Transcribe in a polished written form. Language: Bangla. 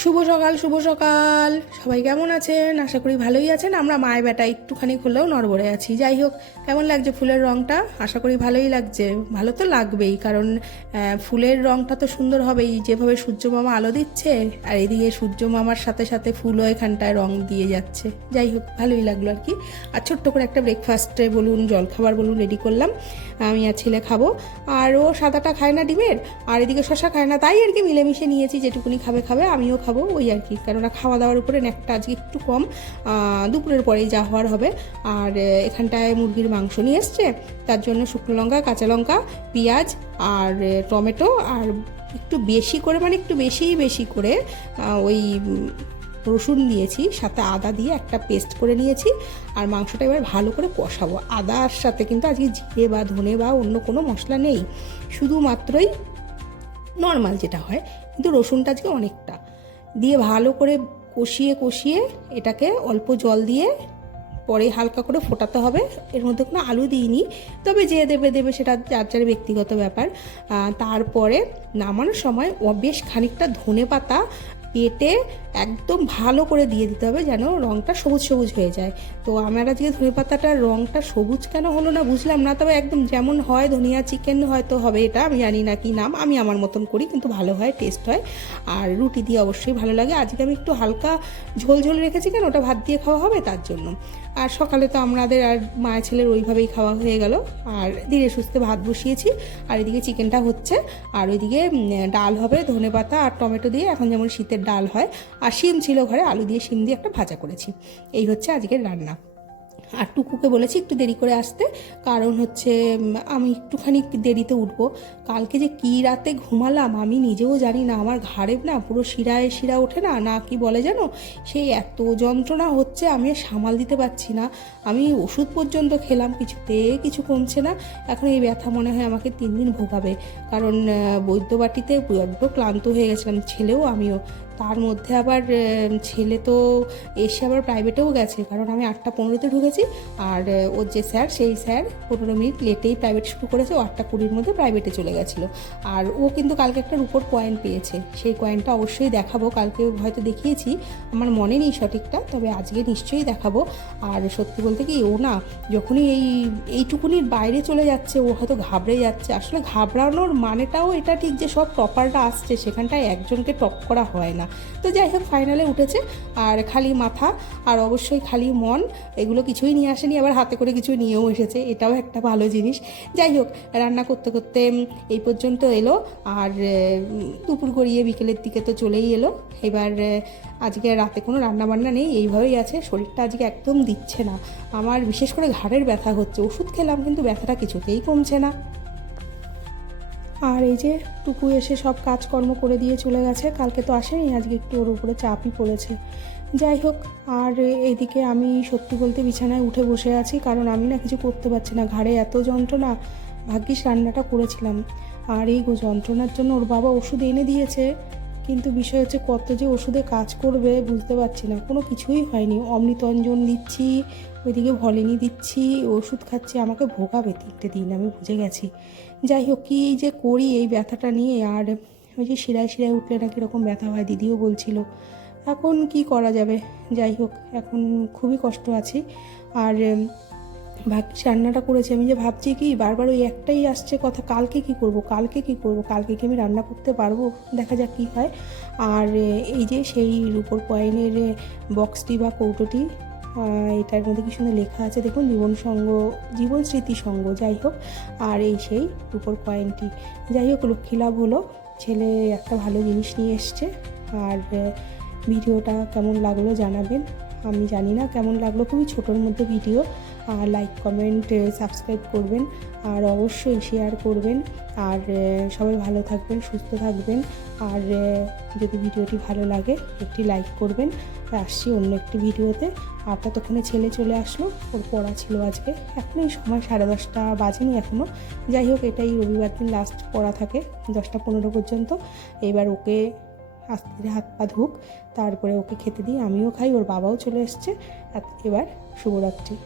শুভ সকাল, শুভ সকাল। সবাই কেমন আছেন? আশা করি ভালোই আছেন। আমরা মায়ের বেটা একটুখানি হলেও নড়বড়ে আছি। যাই হোক, কেমন লাগছে ফুলের রঙটা? আশা করি ভালোই লাগছে। ভালো তো লাগবেই, কারণ ফুলের রঙটা তো সুন্দর হবেই, যেভাবে সূর্য মামা আলো দিচ্ছে, আর এদিকে সূর্য মামার সাথে সাথে ফুলও এখানটায় রং দিয়ে যাচ্ছে। যাই হোক, ভালোই লাগলো আর কি। আর ছোট্ট করে একটা ব্রেকফাস্টে বলুন, জলখাবার বলুন, রেডি করলাম। আমি আর ছেলে খাবো। আর ও সাদাটা খায় না ডিমের, আর এদিকে শশা খায় না, তাই আর কি মিলেমিশে নিয়েছি। যেটুকুনি খাবে খাবে, আমিও খাবো, ওই আর কি। কেননা খাওয়া দাওয়ার উপরে ন্যাকটা আজকে একটু কম, দুপুরের পরেই যা হওয়ার হবে। আর এখানটায় মুরগির মাংস নিয়ে এসছে, তার জন্য শুকনো লঙ্কা, কাঁচা লঙ্কা, পেঁয়াজ আর টমেটো, আর একটু বেশি করে, মানে একটু বেশি করে ওই রসুন দিয়েছি, সাথে আদা দিয়ে একটা পেস্ট করে নিয়েছি। আর মাংসটা এবার ভালো করে কষাবো। আদার সাথে কিন্তু আজকে জিরে বা ধনে বা অন্য কোনো মশলা নেই, শুধুমাত্রই নর্মাল যেটা হয়, কিন্তু রসুনটা আজকে অনেকটা দিয়ে ভালো করে কষিয়ে এটাকে অল্প জল দিয়ে পরে হালকা করে ফোটাতে হবে। এর মধ্যে কোনো আলু দিইনি, তবে যে দেবে সেটা যার যার ব্যক্তিগত ব্যাপার। তারপরে নামানোর সময় বেশ খানিকটা ধনে পাতা পেটে একদম ভালো করে দিয়ে দিতে হবে, যেন রঙটা সবুজ সবুজ হয়ে যায়। তো আমার আজকে ধনে পাতাটার রঙটা সবুজ কেন হলো না বুঝলাম না, তবে একদম যেমন হয় ধনিয়া চিকেন হয়তো হবে, এটা আমি জানি না কি নাম, আমি আমার মতন করি, কিন্তু ভালো হয়, টেস্ট হয়। আর রুটি দিয়ে অবশ্যই ভালো লাগে। আজকে আমি একটু হালকা ঝোল ঝোল রেখেছি, কেন ওটা ভাত দিয়ে খাওয়া হবে তার জন্য। আর সকালে তো আমাদের আর মায়ের ছেলের ওইভাবেই খাওয়া হয়ে গেল। আর ধীরে সুস্থে ভাত বসিয়েছি, আর এদিকে চিকেনটা হচ্ছে, আর ওইদিকে ডাল হবে ধনে পাতা আর টমেটো দিয়ে, এখন যেমন শীতের ডাল হয়। আর শিম ছিল ঘরে, আলু দিয়ে শিম দিয়ে একটা ভাজা করেছি। এই হচ্ছে আজকের রান্না। আর টুকুকে বলেছি একটু দেরি করে আসতে, কারণ হচ্ছে আমি একটুখানি দেরিতে উঠবো। কালকে যে কী রাতে ঘুমালাম আমি নিজেও জানি না, আমার ঘাড়ে না পুরো শিরায় শিরা ওঠে না, না কি বলে যেন, সেই এত যন্ত্রণা হচ্ছে, আমি সামাল দিতে পারছি না। আমি ওষুধ পর্যন্ত খেলাম, কিছুতে কিছু কমছে না। এখন এই ব্যথা মনে হয় আমাকে 3 দিন ভোগাবে, কারণ বৈদ্যবাটিতে বড্ড ক্লান্ত হয়ে গেছিলাম, ছেলেও আমিও। তার মধ্যে আবার ছেলে তো এসে আবার প্রাইভেটেও গেছে, কারণ আমি 8:15-তে ঢুকেছি। আর ওর যে স্যার, সেই স্যার 15 মিনিট লেটেই প্রাইভেট শুরু করেছে, ও 8:20-র মধ্যে প্রাইভেটে চলে গেছিলো। আর ও কিন্তু কালকে একটা রুপোর কয়েন পেয়েছে, সেই কয়েনটা অবশ্যই দেখাবো। কালকে হয়তো দেখিয়েছি, আমার মনে নেই সঠিকটা, তবে আজকে নিশ্চয়ই দেখাবো। আর সত্যি বলতে কি, ও না যখনই এইটুকুনির বাইরে চলে যাচ্ছে, ও হয়তো ঘাবড়ে যাচ্ছে। আসলে ঘাবড়ানোর মানেটাও এটা ঠিক যে সব টপাররা আসছে, সেখানটায় একজনকে টপ করা হয় না। তো যাই হোক, ফাইনালে উঠেছে। আর খালি মাথা আর অবশ্যই খালি মন, এগুলো কিছুই নিয়ে আসেনি, আবার হাতে করে কিছু নিয়েও এসেছে, এটাও একটা ভালো জিনিস। যাই হোক, রান্না করতে করতে এই পর্যন্ত এলো। আর দুপুর গড়িয়ে বিকেলের দিকে তো চলেই এলো। এবার আজকে রাতে কোনো রান্নাবান্না নেই, এইভাবেই আছে। শরীরটা আজকে একদম দিচ্ছে না আমার, বিশেষ করে ঘাড়ের ব্যথা হচ্ছে। ওষুধ খেলাম কিন্তু ব্যথাটা কিছুতেই কমছে না। আর এই যে টুকু এসে সব কাজকর্ম করে দিয়ে চলে গেছে, কালকে তো আসেনি, আজকে একটু ওর উপরে চাপই পড়েছে। যাই হোক, আর এইদিকে আমি সত্যি বলতে বিছানায় উঠে বসে আছি, কারণ আমি না কিছু করতে পারছি না, ঘাড়ে এত যন্ত্রণা। ভাগ্যিস রান্নাটা করেছিলাম। আর এই যন্ত্রণার জন্য ওর বাবা ওষুধ এনে দিয়েছে, কিন্তু বিষয় হচ্ছে কত যে ওষুধে কাজ করবে বুঝতে পারছি না, কোনো কিছুই হয়নি। অমৃতঞ্জন দিচ্ছি, ওইদিকে ভলিনি দিচ্ছি, ওষুধ খাচ্ছি, আমাকে ভোগাবে 3টে দিন, আমি বুঝে গেছি। যাই হোক, কী যে করি এই ব্যথাটা নিয়ে। আর ওই যে শিরায় শিরায় উঠলে না কীরকম ব্যথা হয়, দিদিও বলছিল। এখন কি করা যাবে, যাই হোক, এখন খুবই কষ্ট আছি। আর ভাগ্যিস রান্নাটা করেছি। আমি যে ভাবছি কি বারবার ওই একটাই আসছে কথা, কালকে কি করব, কালকে কি করব, কালকে কি আমি রান্না করতে পারবো, দেখা যাক কী হয়। আর এই যে সেই রূপোর কয়েনের বক্সটি বা কৌটোটি, এটার মধ্যে কি সুন্দর লেখা আছে দেখুন, জীবন স্মৃতি সঙ্গ। যাই হোক, আর এই সেই রূপোর কয়েনটি। যাই হোক, লক্ষ্মী লাভ হলো, ছেলে একটা ভালো জিনিস নিয়ে এসছে। আর ভিডিওটা কেমন লাগলো জানাবেন, আমি জানি না কেমন লাগলো, খুবই ছোটোর মধ্যে ভিডিও। আর লাইক কমেন্ট সাবস্ক্রাইব করবেন, আর অবশ্যই শেয়ার করবেন। আর সবাই ভালো থাকবেন, সুস্থ থাকবেন। আর যদি ভিডিওটি ভালো লাগে একটি লাইক করবেন। আসছি অন্য একটি ভিডিওতে। আর ততক্ষণে ছেলে চলে আসলো, ওর পড়া ছিল আজকে, এখন এই সময় 10:30 বাজেনি এখনও। যাই হোক, এটাই রবিবার দিন লাস্ট পড়া থাকে 10টা 15 পর্যন্ত। এবার ওকে আস্তে ধীরে হাত পা ধুক, তারপরে ওকে খেতে দিই, আমিও খাই, ওর বাবাও চলে এসছে। এবার শুভরাত্রি।